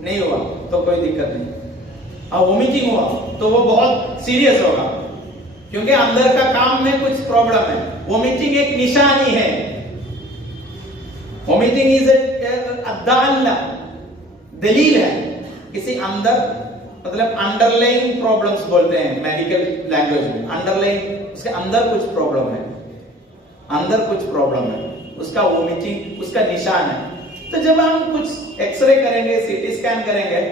नहीं हुआ तो कोई दिक्कत नहीं, और वोमिटिंग हुआ तो वो बहुत सीरियस होगा, क्योंकि अंदर का काम में कुछ प्रॉब्लम है। वोमिटिंग एक निशानी है, वोमिटिंग इज अद्दाल्ला, दलील है किसी अंदर, मतलब अंडरलाइंग प्रॉब्लम्स बोलते हैं मेडिकल लैंग्वेज में। अंडरलाइंग, उसके अंदर कुछ प्रॉब्लम है, अंदर कुछ प्रॉब्लम है, उसका वोमिटिंग उसका निशान है। तो जब हम कुछ एक्सरे करेंगे, सीटी स्कैन करेंगे,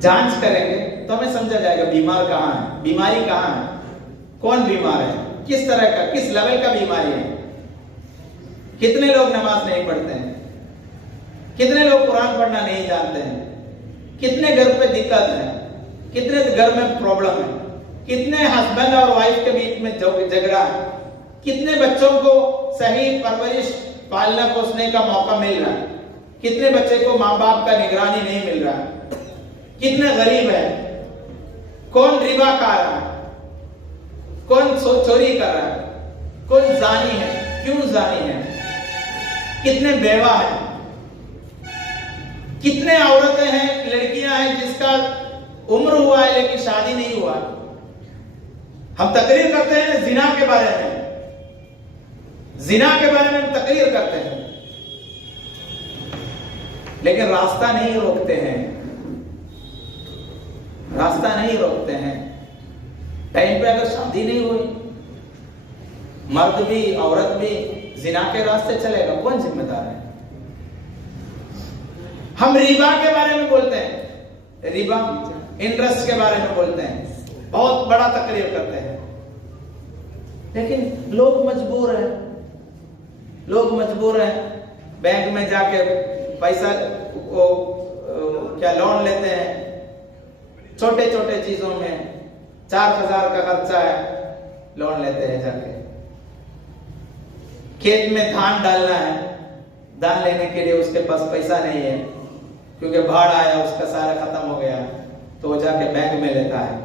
जांच करेंगे, तो हमें समझा जाएगा बीमार कहां है, बीमारी कहां है, कौन बीमार है, किस तरह का, किस लेवल का बीमारी है। कितने लोग नमाज नहीं पढ़ते हैं, कितने लोग कुरान पढ़ना नहीं जानते हैं, कितने घर पे दिक्कत है, कितने घर में प्रॉब्लम है, कितने हस्बैंड और वाइफ के बीच में झगड़ा है, कितने बच्चों को सही परवरिश पालना पोसने का मौका मिल रहा है, कितने बच्चे को माँ बाप का निगरानी नहीं मिल रहा है, कितने गरीब है, कौन रिबा खा रहा है, कौन चोरी कर रहा है, कौन जानी है, क्यों जानी है, कितने बेवा है, कितने औरतें हैं, लड़कियां हैं जिसका उम्र हुआ है लेकिन शादी नहीं हुआ। हम तकरीर करते हैं जिना के बारे में, जिना के बारे में हम तकरीर करते हैं, लेकिन रास्ता नहीं रोकते हैं, रास्ता नहीं रोकते हैं। टाइम पे अगर शादी नहीं हुई, मर्द भी औरत भी जिना के रास्ते चलेगा, कौन जिम्मेदार है? हम रिबा के बारे में बोलते हैं, रिबा इंटरेस्ट के बारे में बोलते हैं, बहुत बड़ा तकरीर करते हैं, लेकिन लोग मजबूर हैं, लोग मजबूर हैं, बैंक में जाके पैसा को क्या लोन लेते हैं, छोटे छोटे चीजों में 4,000 का खर्चा है, लोन लेते हैं जाके। खेत में धान डालना है, धान लेने के लिए उसके पास पैसा नहीं है, क्योंकि बाढ़ आया, उसका सारा खत्म हो गया, तो वो जाके बैंक में लेता है।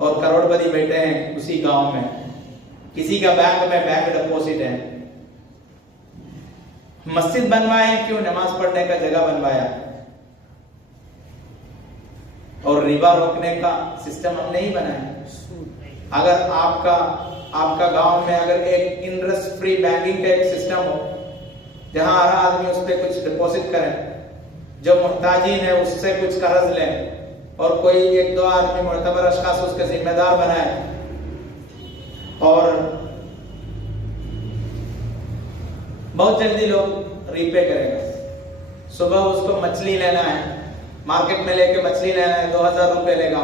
और करोड़पति बैठे हैं उसी गांव में, किसी का बैंक में बैंक डिपॉजिट है। मस्जिद बनवाए क्यों? नमाज पढ़ने का जगह बनवाया, और रिबा रोकने का सिस्टम हम नहीं बनाए। अगर आपका गांव में अगर एक इंटरेस्ट फ्री बैंकिंग का एक सिस्टम हो, जहां हर आदमी उस पर कुछ डिपॉजिट करे, जो मुहताजीन है उससे कुछ कर्ज ले, और कोई एक दो आदमी मुअतबर अशखास उसके जिम्मेदार बनाए, और बहुत जल्दी लोग रीपे करेगा। सुबह उसको मछली लेना है, मार्केट में लेके मछली लेना है, 2,000 रुपए लेगा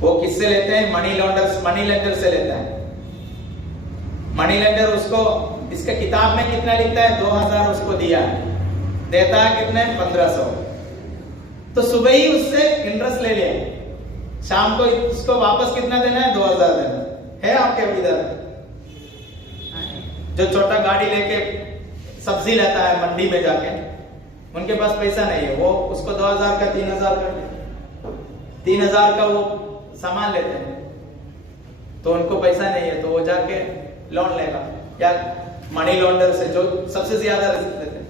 वो किससे लेते हैं? मनी लेंडर से लेता है। मनी लेंडर उसको इसके किताब में कितना लिखता है? 2,000 उसको दिया है, देता है कितने? 1,500। तो सुबह ही उससे इंटरेस्ट ले लिया, शाम को उसको वापस कितना देना है? 2,000 देना है। आपके इधर जो छोटा गाड़ी लेके सब्जी लेता है मंडी में जाके, उनके पास पैसा नहीं है, वो उसको 2,000 का 3,000 कर 3,000 का वो सामान लेते हैं, तो उनको पैसा नहीं है, तो वो जाके लोन लेगा, या मनी लॉन्डर से जो सबसे ज्यादा रिस्क लेते हैं,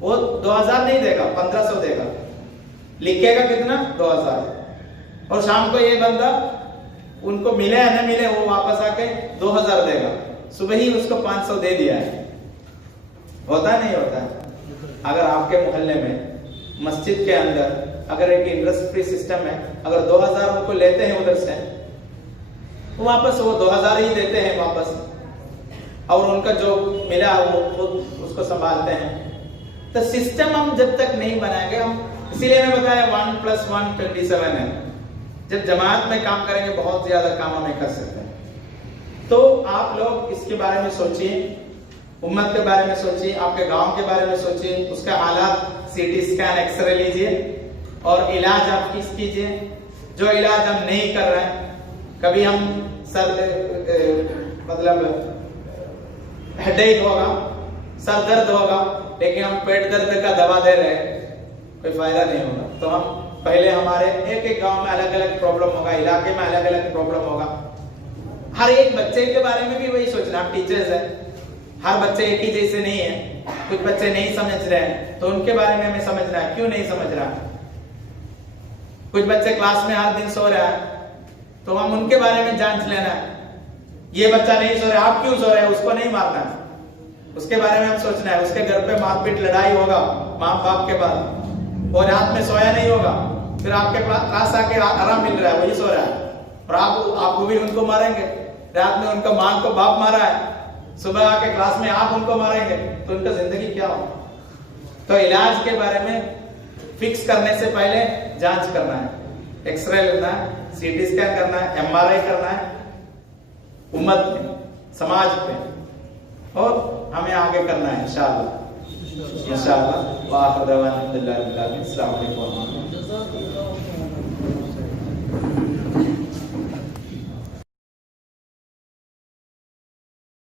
वो 2,000 नहीं देगा, 1,500 देगा, लिखेगा कितना? 2,000। और शाम को ये बंदा उनको मिले या न मिले, वो वापस आके 2,000 देगा। सुबह ही उसको 500 दे दिया है। होता नहीं होता? अगर आपके मोहल्ले में मस्जिद के अंदर अगर एक इंटरेस्ट फ्री सिस्टम है, अगर 2,000 उनको लेते हैं उधर से, तो वापस वो 2,000 ही देते हैं वापस, और उनका जो मिला वो खुद उसको संभालते हैं। तो सिस्टम हम जब तक नहीं बनाएंगे, हम इसीलिए मैं बताया 1 + 1 27 है। जब जमात में काम करेंगे बहुत ज्यादा काम हमें कर सकते हैं। तो आप लोग इसके बारे में सोचिए, उम्मत के बारे में सोचिए, आपके गांव के बारे में सोचिए, उसका हालात, सीटी स्कैन, एक्सरे लीजिए, और इलाज आप किस कीजिए। जो इलाज हम नहीं कर रहे हैं, कभी हम मतलब हेडेक होगा, सर दर्द होगा, लेकिन हम पेट दर्द का दवा दे रहे हैं, कोई फायदा नहीं होगा। तो हम पहले हमारे एक गांव में अलग अलग प्रॉब्लम होगा, इलाके में अलग अलग प्रॉब्लम होगा। हर एक बच्चे के बारे में भी वही सोचना। आप टीचर्स हैं, हर बच्चे एक ही जैसे नहीं है, कुछ बच्चे नहीं समझ रहे हैं, तो उनके बारे में हमें समझना है, क्यों नहीं समझ रहा। कुछ बच्चे क्लास में हर दिन सो रहा है, तो हम उनके बारे में जांच लेना है। ये बच्चा नहीं सो रहा, आप क्यों सो रहे हैं, उसको नहीं मारना है, उसके बारे में हम सोचना है। उसके घर पे मारपीट लड़ाई होगा माँ बाप के बाद, और रात में सोया नहीं होगा, फिर आपके पास आके आराम मिल रहा है, वही सो रहा है, और आप भी उनको मारेंगे। रात में उनका माँ को बाप मारा है, सुबह आके क्लास में आप उनको मारेंगे, तो उनका जिंदगी क्या हो। तो इलाज के बारे में फिक्स करने से पहले जांच करना है, एक्सरे लेना है, सीटी स्कैन करना है, एमआरआई करना है, उम्मत में, समाज में, और हमें आगे करना है इंशाअल्लाह। इंशाअल्लाह। वाह खुदा व अल्हम्दुलिल्लाह। अस्सलाम वालेकुम।